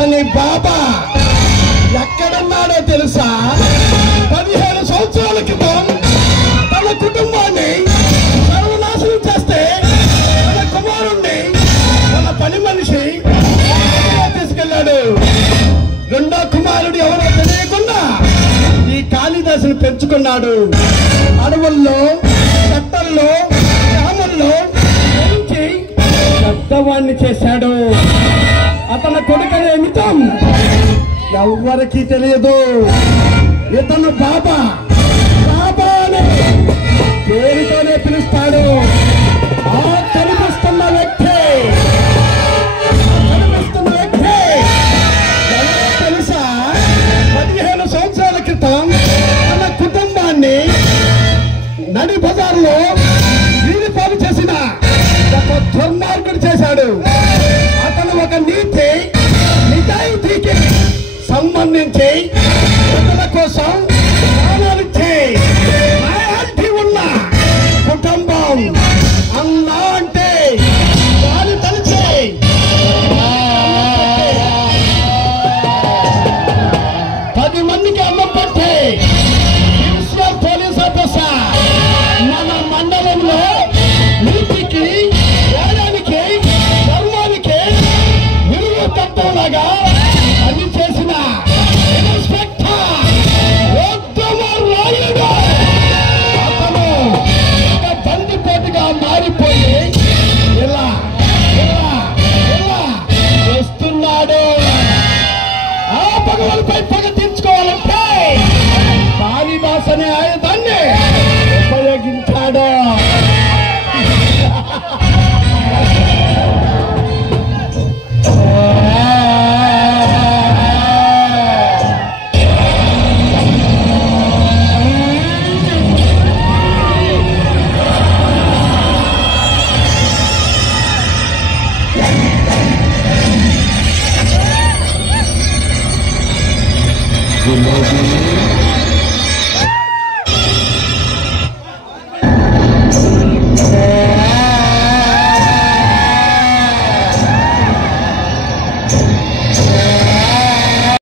అతని బాబా ఎక్కడున్నాడో తెలుసా? 15 సంవత్సరాల క్రితం తన కుటుంబాన్ని సర్వనాశనం చేస్తే తన కుమారుణ్ణి తన పని మనిషి తీసుకెళ్ళాడు. రెండో కుమారుడు ఎవరో తెలియకుండా ఈ కాళిదాసుని పెంచుకున్నాడు. అడవుల్లో, చట్టల్లో, గ్రామంలో పెంచి పెద్దవాణ్ణి చేశాడు. అతని కొడుకనే నిజం ఎవ్వరికీ తెలియదు. ఇతను బాబా అనే పేరుతోనే పిలుస్తాడు. ఆ కనిపిస్తున్న వ్యక్తి తెలుసా? 15 సంవత్సరాల క్రితం తన కుటుంబాన్ని నడి బజార్లో వీధి పాలు చేసిన ఒక దుర్మార్గుడు చేశాడు. అతను ఒక నిజాయితీకి సంబంధించి ప్రజల కోసం ప్రాణాలిచ్చే లాయల్టీ ఉన్న కుటుంబం. అన్నా అంటే వారు తలిచే 10 మందికి అన్నం పట్టే మున్సిపల్ పోలీస్ ఆఫీసర్ మన మండలంలో నీతికి, న్యాయానికి, ధర్మానికి విలువ తత్వంలాగా అది చేసిన ఇన్స్పెక్టర్ రాయుడు అతను ఒక బందిపోటుగా మారిపోయి ఇలా ఇలా ఇలా వస్తున్నాడు. ఆ పగవాళ్ళపై పగ తీర్చుకోవాలంటే కాళిదాస్ అనే ఆయుధాన్ని ఉపయోగించాడు. Good morning.